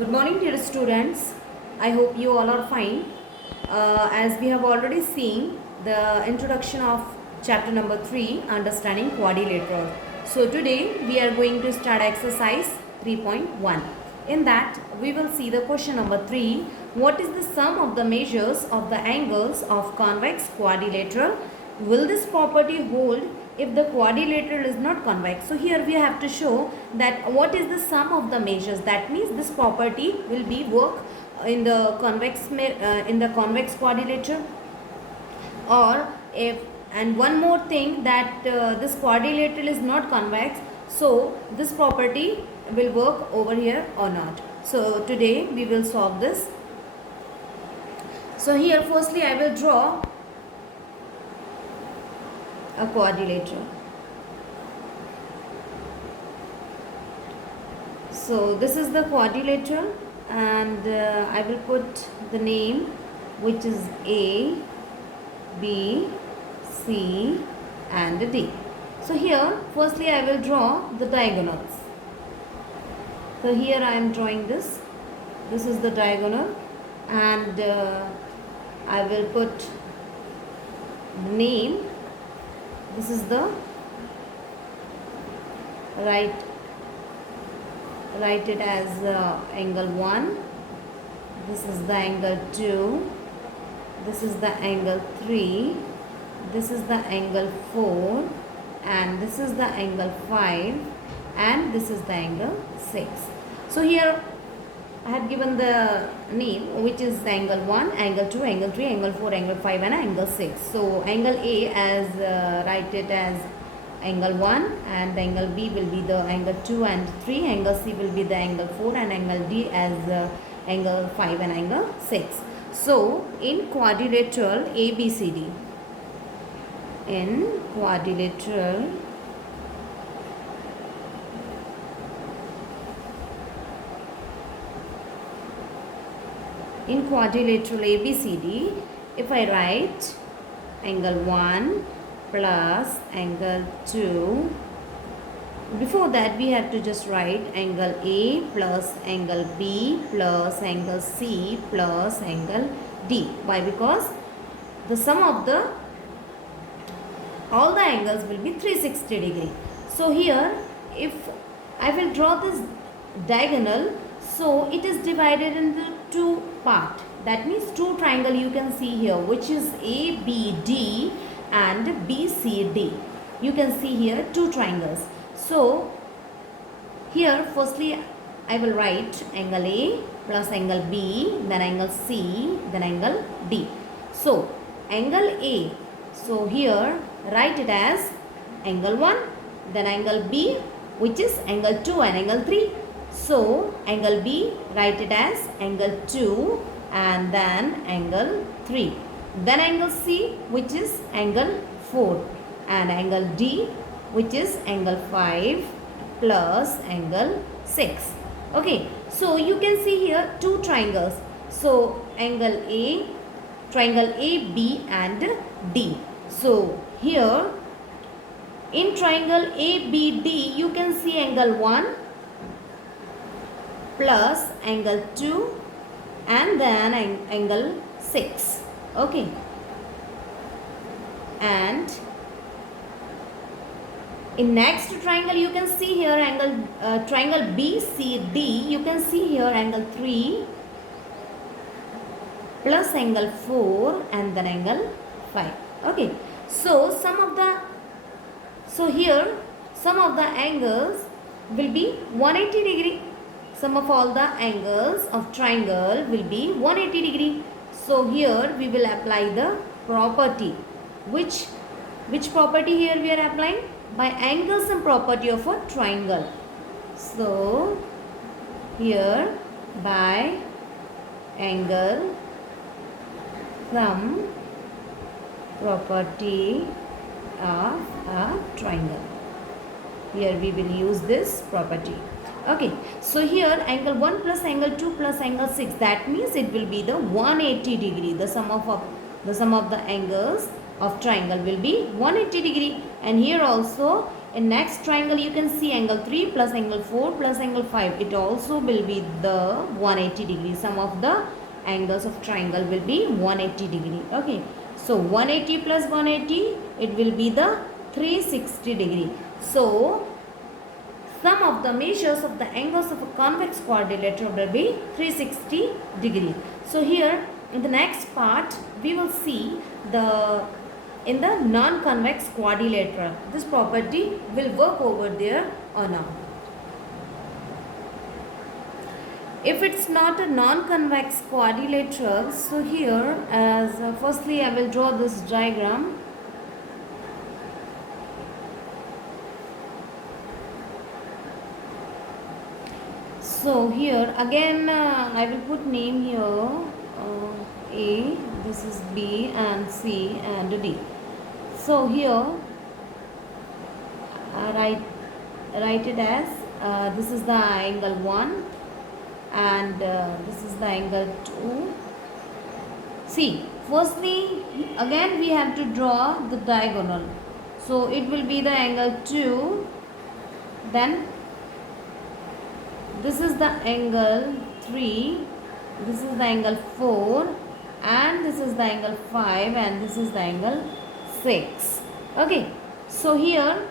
Good morning, dear students. I hope you all are fine. As we have already seen the introduction of chapter number 3, Understanding Quadrilateral. So today we are going to start exercise 3.1. In that we will see the question number 3. What is the sum of the measures of the angles of convex quadrilateral? Will this property hold if the quadrilateral is not convex? So here we have to show that what is the sum of the measures. That means this property will be work in the convex quadrilateral, or if, and one more thing, that this quadrilateral is not convex, so this property will work over here or not. So today we will solve this. So here firstly I will draw a quadrilateral. So this is the quadrilateral, and I will put the name, which is A, B, C and D. So here firstly I will draw the diagonals. So here I am drawing this. This is the diagonal, and I will put the name. This is the write it as angle 1. This is the angle 2. This is the angle 3. This is the angle 4, and this is the angle 5, and this is the angle 6. So here I have given the name, which is angle 1, angle 2, angle 3, angle 4, angle 5 and angle 6. So angle A as write it as angle 1, and angle B will be the angle 2 and 3, angle C will be the angle 4, and angle D as angle 5 and angle 6. So in quadrilateral ABCD, in quadrilateral ABCD, if I write angle 1 plus angle 2, before that we have to just write angle A plus angle B plus angle C plus angle D. Why? Because the sum of all the angles will be 360 degree. So here if I will draw this diagonal, so it is divided into two parts. That means two triangle you can see here, which is ABD and BCD. You can see here two triangles. So here firstly I will write angle A plus angle B, then angle C, then angle D. So angle A, so here write it as angle 1, then angle B, which is angle 2 and angle 3. So angle B write it as angle 2 and then angle 3. Then angle C, which is angle 4, and angle D, which is angle 5 plus angle 6. Okay, so you can see here two triangles. So angle A, triangle AB and D. So here in triangle ABD you can see angle 1 plus angle 2 and then angle 6. Okay, and in next triangle you can see here angle triangle BCD, you can see here angle 3 plus angle 4 and then angle 5. Okay, so here sum of the angles will be 180 degree. Sum of all the angles of triangle will be 180 degree. So here we will apply the property. Which property here we are applying? By angle sum property of a triangle. So here by angle sum property of a triangle, here we will use this property. Okay, so here angle 1 plus angle 2 plus angle 6, that means it will be the 180 degree. The sum of the angles of triangle will be 180 degree. And here also In next triangle you can see angle 3 plus angle 4 plus angle 5. It also will be the 180 degree. Sum of the angles of triangle will be 180 degree. Okay. So 180 plus 180, it will be the 360 degree. So sum of the measures of the angles of a convex quadrilateral will be 360 degree. So here in the next part we will see in the non-convex quadrilateral. This property will work over there or not. If it's not a non-convex quadrilateral, so here as firstly I will draw this diagram. So here again I will put name here A, this is B and C and D. So here write it as this is the angle 1 and this is the angle 2. See, firstly again we have to draw the diagonal. So it will be the angle 2, then this is the angle 3, this is the angle 4 and this is the angle 5 and this is the angle 6. Okay, so here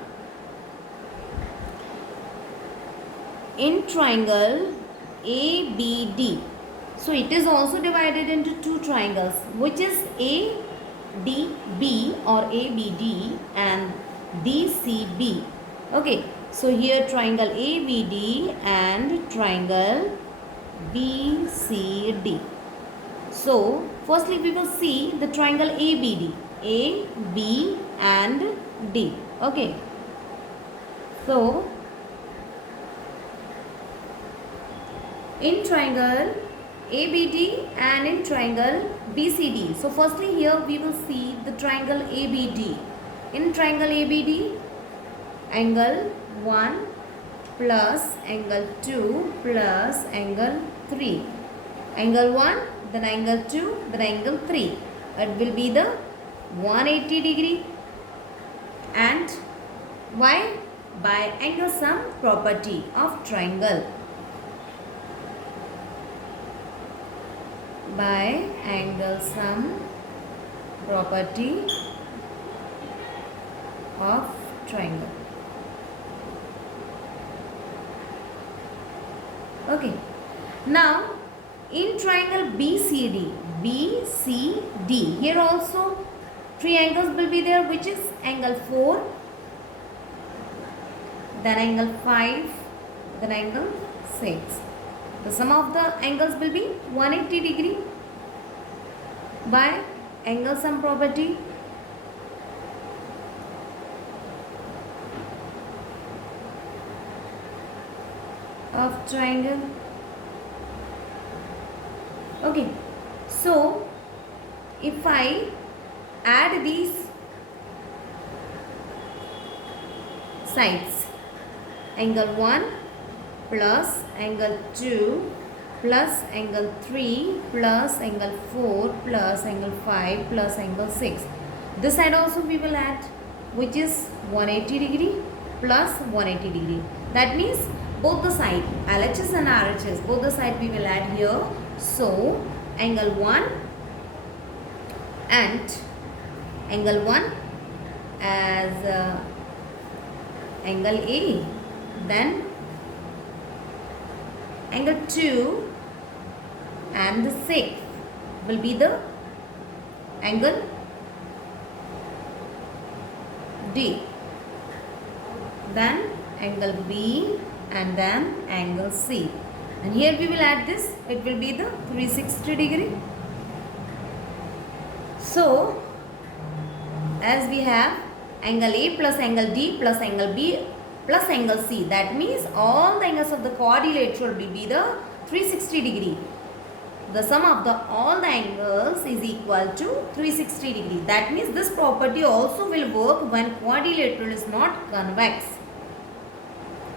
in triangle ABD, so it is also divided into two triangles, which is ADB or ABD and DCB. Okay, so here triangle ABD and triangle BCD. So firstly we will see the triangle ABD, A, B and D. Okay, so in triangle ABD and in triangle BCD. So firstly here we will see the triangle ABD. In triangle ABD, angle 1 plus angle 2 plus angle 3. Angle 1, then angle 2, then angle 3. It will be the 180 degree. And why? By angle sum property of triangle. By angle sum property of triangle. Okay. Now in triangle BCD, here also three angles will be there, which is angle 4, then angle 5, then angle 6. The sum of the angles will be 180 degree by angle sum property. Of triangle. Okay, so if I add these sides, angle 1 plus angle 2 plus angle 3 plus angle 4 plus angle 5 plus angle 6. This side also we will add, which is 180 degree plus 180 degree. That means both the side, LHS and RHS, both the side we will add here. So angle 1 and angle 1 as angle A, then angle 2 and the 6 will be the angle D, then angle B and then angle C, and here we will add this, it will be the 360 degree. So as we have angle A plus angle D plus angle B plus angle C, that means all the angles of the quadrilateral will be the 360 degree. The sum of all the angles is equal to 360 degree. That means this property also will work when quadrilateral is not convex.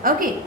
Okay,